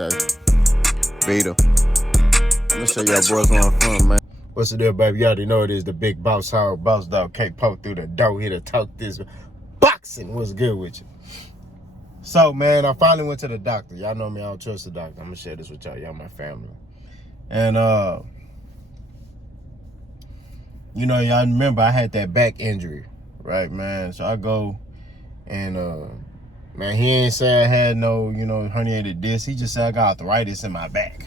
Okay. Beta. I'm gonna show y'all boys where I'm from, man. What's the deal, baby? You already know it is the big boss hog, boss dog, can't poke through the door here to talk this boxing. What's good with you? So, man, I finally went to the doctor. Y'all know me, I don't trust the doctor. I'm gonna share this with y'all. Y'all my family. And, you know, y'all remember I had that back injury, right, man? So I go and, man, he ain't say I had no, herniated disc. He just said I got arthritis in my back.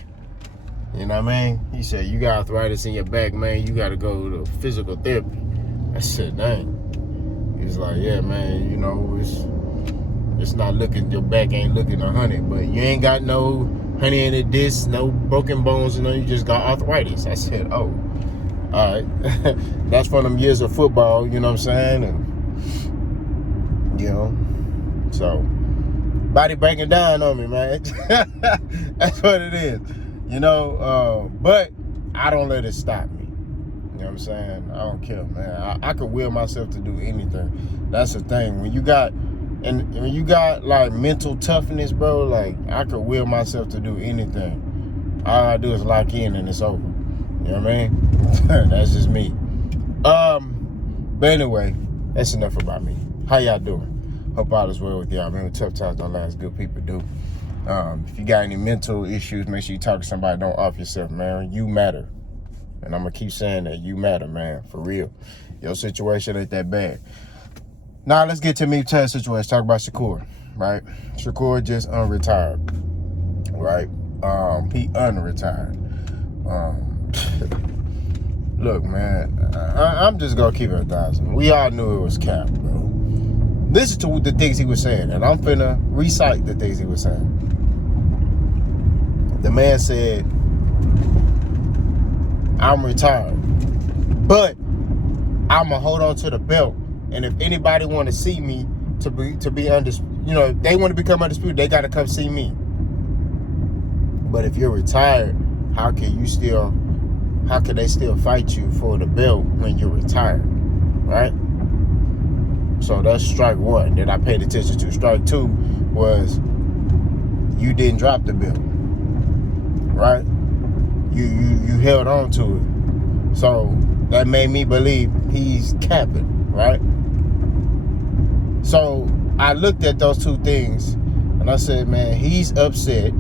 You know what I mean? He said, you got arthritis in your back, man. You got to go to physical therapy. I said, dang. He's like, yeah, man, it's not looking, your back ain't looking 100, but you ain't got no herniated discs, no broken bones, you just got arthritis. I said, oh, all right. That's from them years of football, you know what I'm saying? And, so, body breaking down on me, man. That's what it is. But I don't let it stop me. You know what I'm saying? I don't care, man. I could will myself to do anything. That's the thing. When you got like mental toughness, bro, like I could will myself to do anything. All I do is lock in and it's over. You know what I mean? That's just me. But anyway, that's enough about me. How y'all doing? Hope all is well with y'all. Man, tough times don't last. Good people do. If you got any mental issues, make sure you talk to somebody. Don't off yourself, man. You matter. And I'm going to keep saying that. You matter, man. For real. Your situation ain't that bad. Now, let's get to me tell situation. Talk about Shakur, right? Shakur just unretired, right? He unretired. Look, man, I'm just going to keep it 1,000. We all knew it was cap, bro. Listen to the things he was saying, and I'm finna recite the things he was saying. The man said, I'm retired, but I'm gonna hold on to the belt. And if anybody want to see me to be undisputed, if they want to become undisputed, they got to come see me. But if you're retired, how can they still fight you for the belt when you're retired, right? So that's strike one that I paid attention to. Strike two was you didn't drop the belt, right? You held on to it. So that made me believe he's capping, right? So I looked at those two things and I said, man, he's upset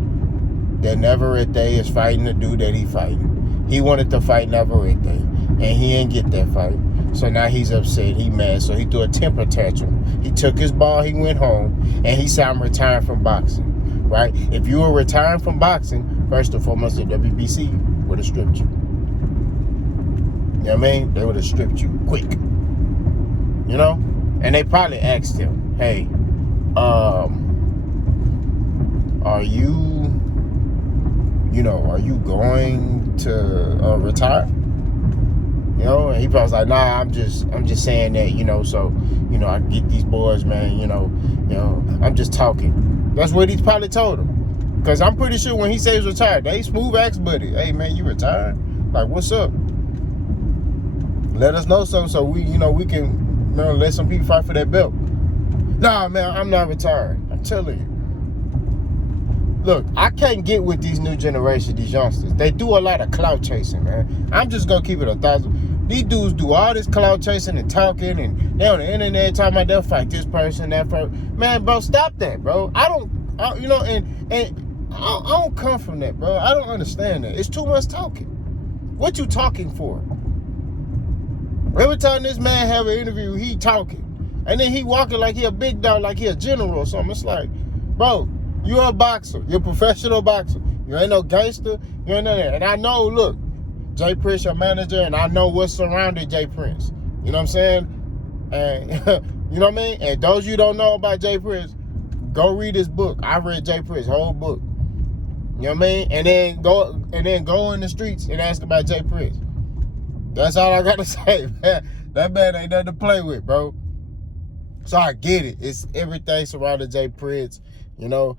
that Navarrete is fighting the dude that he fighting. He wanted to fight Navarrete and he didn't get that fight. So now he's upset, he mad, so he threw a temper tantrum. He took his ball, he went home, and he said, I'm retiring from boxing, right? If you were retiring from boxing, first and foremost, the WBC would have stripped you. You know what I mean? They would have stripped you quick. And they probably asked him, hey, are you going to retire? And he probably was like, nah, I'm just saying that, so, I get these boys, man, I'm just talking. That's what he probably told him. Because I'm pretty sure when he says he's retired, they smooth ask buddy, hey, man, you retired? Like, what's up? Let us know something so we can, let some people fight for that belt. Nah, man, I'm not retired. I'm telling you. Look, I can't get with these new generation, these youngsters. They do a lot of clout chasing, man. I'm just going to keep it 1,000. These dudes do all this clout chasing and talking, and they're on the internet talking about they'll fight this person, that person. Man, bro, stop that, bro. I don't come from that, bro. I don't understand that. It's too much talking. What you talking for? Every time this man have an interview, he talking. And then he walking like he a big dog, like he a general or something. It's like, bro, you're a boxer. You're a professional boxer. You ain't no gangster. You ain't none of that. And I know, look, Jay Prince, your manager, and I know what's surrounding Jay Prince. You know what I'm saying? And you know what I mean? And those you don't know about Jay Prince, go read his book. I read Jay Prince's whole book. You know what I mean? And then go in the streets and ask about Jay Prince. That's all I gotta say, man. That man ain't nothing to play with, bro. So I get it. It's everything surrounding Jay Prince, And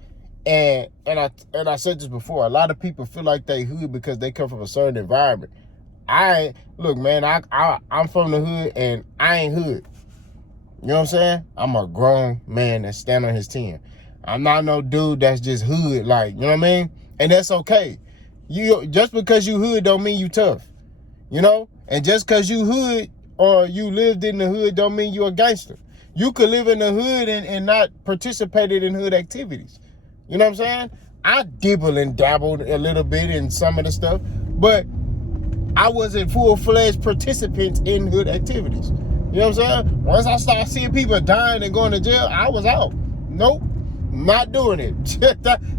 I said this before. A lot of people feel like they hood because they come from a certain environment. Look, man. I'm from the hood and I ain't hood. You know what I'm saying? I'm a grown man that stand on his 10. I'm not no dude that's just hood, like, you know what I mean? And that's okay. Just because you hood don't mean you tough, you know? And just because you hood or you lived in the hood don't mean you a gangster. You could live in the hood and not participated in hood activities. You know what I'm saying? I dibble and dabbled a little bit in some of the stuff, but I wasn't full-fledged participants in hood activities. You know what I'm saying? Once I started seeing people dying and going to jail, I was out. Nope, not doing it.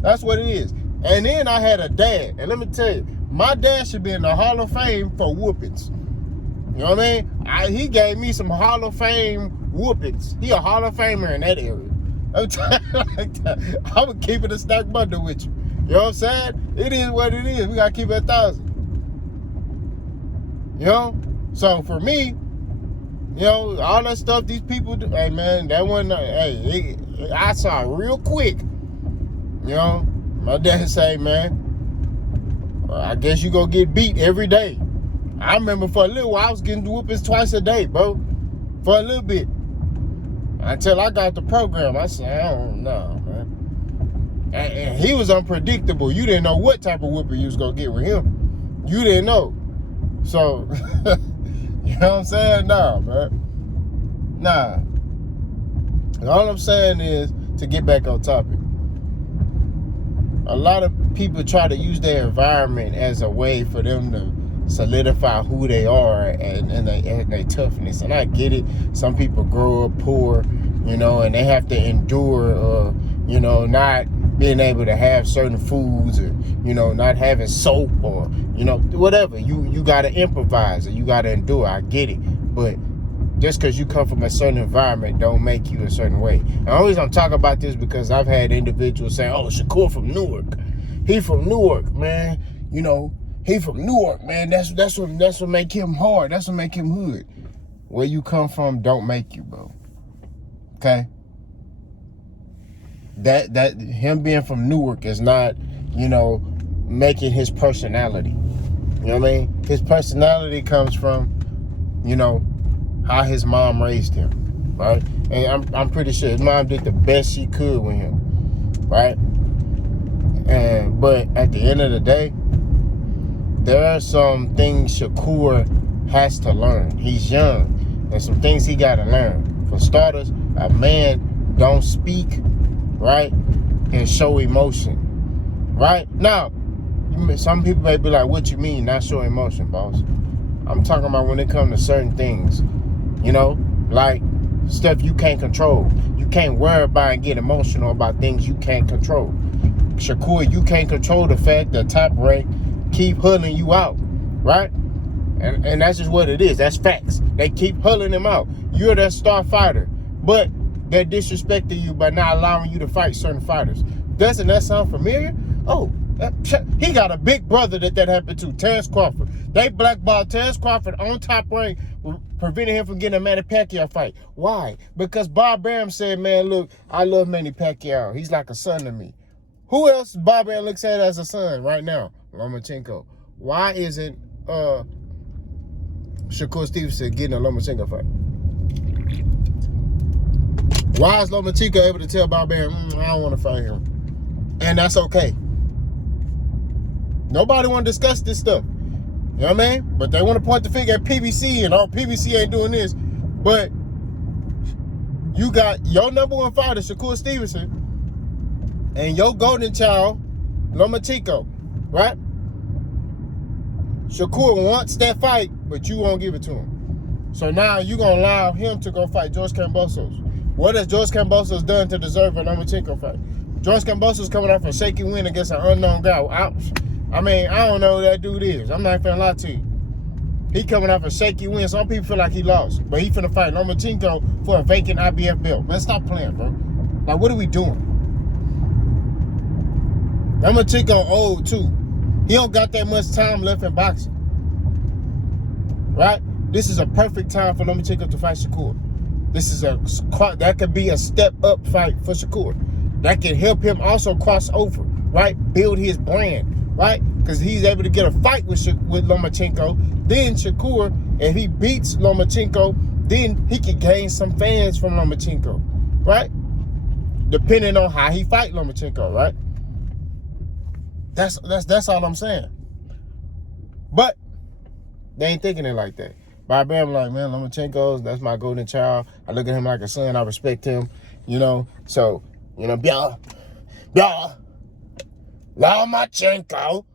That's what it is. And then I had a dad. And let me tell you, my dad should be in the Hall of Fame for whoopings. You know what I mean? He gave me some Hall of Fame whoopings. He a Hall of Famer in that area. I'm going to keep it a stack bundle with you. You know what I'm saying? It is what it is. We got to keep it 1,000. You know? So for me, you know, all that stuff these people do, hey man, that one, I saw it real quick. You know, my dad say, man, I guess you gonna get beat every day. I remember for a little while I was getting whoopings twice a day, bro. For a little bit. Until I got the program, I said, I don't know, man. And he was unpredictable. You didn't know what type of whooping you was gonna get with him. You didn't know. So, you know what I'm saying? Nah, man. Nah. All I'm saying is, to get back on topic, a lot of people try to use their environment as a way for them to solidify who they are and their toughness. And I get it. Some people grow up poor, you know, and they have to endure, you know, not being able to have certain foods, or, you know, not having soap, or, you know, whatever. You got to improvise, or you got to endure. I get it. But just because you come from a certain environment don't make you a certain way. And the only reason I'm talking about this because I've had individuals saying, oh, Shakur from Newark. He from Newark, man. You know, he from Newark, man. That's what make him hard. That's what make him hood. Where you come from don't make you, bro. Okay? That him being from Newark is not, you know, making his personality. You know what I mean? His personality comes from, you know, how his mom raised him, right? And I'm pretty sure his mom did the best she could with him, right? But at the end of the day, there are some things Shakur has to learn. He's young. There's some things he got to learn. For starters, a man don't speak, right, and show emotion, right? Now, some people may be like, what you mean not show emotion, boss? I'm talking about when it comes to certain things, you know, like stuff you can't control. You can't worry about and get emotional about things you can't control. Shakur, you can't control the fact that Top Rank keep hulling you out, right? And that's just what it is. That's facts. They keep hulling him out. You're that star fighter, but they're disrespecting you by not allowing you to fight certain fighters. Doesn't that sound familiar? Oh, he got a big brother that happened to, Terrence Crawford. They blackballed Terrence Crawford on Top Rank, preventing him from getting a Manny Pacquiao fight. Why? Because Bob Arum said, man, look, I love Manny Pacquiao. He's like a son to me. Who else Bob Arum looks at as a son right now? Lomachenko. Why isn't Shakur Stevenson getting a Lomachenko fight? Why is Lomachenko able to tell Bob Arum, I don't want to fight him? And that's okay. Nobody want to discuss this stuff. You know what I mean? But they want to point the finger at PBC and all PBC ain't doing this. But you got your number one fighter, Shakur Stevenson, and your golden child, Lomachenko, right? Shakur wants that fight, but you won't give it to him. So now you're going to allow him to go fight George Kambosos. What has George Kambosos done to deserve a Lomachenko fight? George Kambosos coming off a shaky win against an unknown guy. I mean, I don't know who that dude is. I'm not finna lie to you. He coming off a shaky win. Some people feel like he lost, but he finna fight Lomachenko for a vacant IBF belt. Man, stop playing, bro. Like, what are we doing? Lomachenko old, too. He don't got that much time left in boxing. Right? This is a perfect time for Lomachenko to fight Shakur. That could be a step-up fight for Shakur. That can help him also cross over, right? Build his brand, right? Because he's able to get a fight with Lomachenko. Then Shakur, if he beats Lomachenko, then he can gain some fans from Lomachenko, right? depending on how he fight Lomachenko, right? That's all I'm saying. But they ain't thinking it like that. Bobby Bam like, man, Lomachenko's, that's my golden child. I look at him like a son. I respect him, you know. So, you know, Lomachenko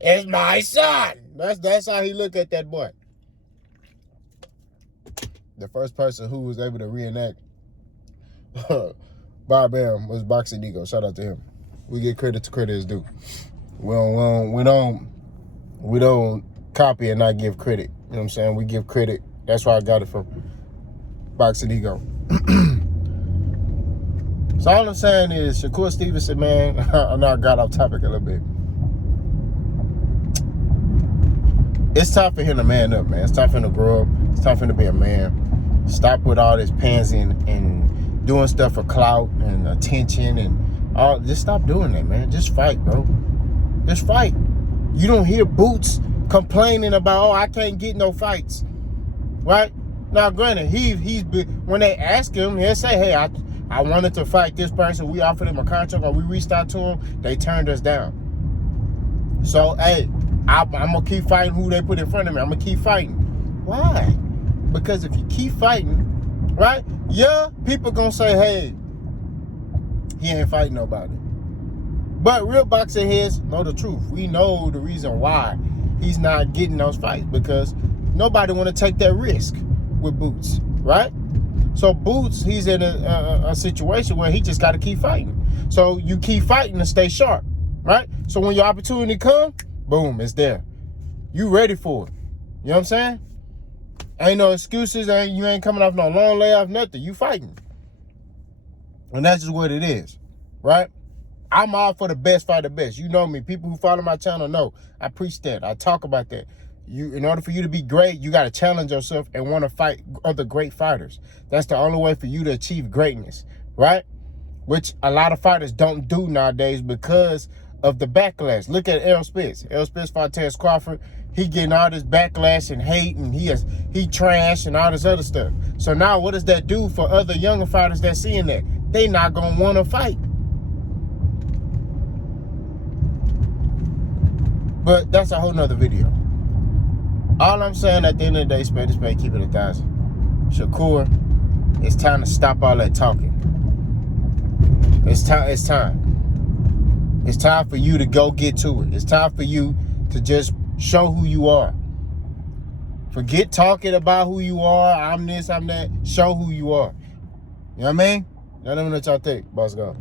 is my son. That's how he look at that boy. The first person who was able to reenact Bob Bam was Boxing Ego. Shout out to him. We get credit to credit is due. We don't copy and not give credit. You know what I'm saying? We give credit. That's why I got it from Boxing Ego. So all I'm saying is Shakur Stevenson, man, I know I got off topic a little bit. It's time for him to man up, man. It's time for him to grow up. It's time for him to be a man. Stop with all this pansy and doing stuff for clout and attention and all. Just stop doing that, man. Just fight, bro. Just fight. You don't hear Boots complaining about, oh, I can't get no fights, right? Now, granted, he's been, when they ask him, he'll say, hey, I wanted to fight this person. We offered him a contract or we reached out to him. They turned us down. So, hey, I'm going to keep fighting who they put in front of me. I'm going to keep fighting. Why? Because if you keep fighting, right, yeah, people going to say, hey, he ain't fighting nobody. But real boxing heads know the truth. We know the reason why he's not getting those fights, because nobody want to take that risk with Boots, right? So Boots, he's in a situation where he just got to keep fighting. So you keep fighting to stay sharp, right? So when your opportunity comes, boom, it's there. You ready for it. You know what I'm saying? Ain't no excuses. You ain't coming off no long layoff, nothing. You fighting. And that's just what it is, right? I'm all for the best fight the best. You know me. People who follow my channel know I preach that. I talk about that. In order for you to be great, you got to challenge yourself and want to fight other great fighters. That's the only way for you to achieve greatness, right? Which a lot of fighters don't do nowadays because of the backlash. Look at Errol Spence. Errol Spence fought Terrence Crawford. He getting all this backlash and hate, and he trash and all this other stuff. So now what does that do for other younger fighters that seeing that? They not going to want to fight. But that's a whole nother video. All I'm saying at the end of the day, spade to spade, keep it 1,000. Shakur, it's time to stop all that talking. It's time. It's time for you to go get to it. It's time for you to just show who you are. Forget talking about who you are. I'm this, I'm that. Show who you are. You know what I mean? Let me know what y'all think. Boss go.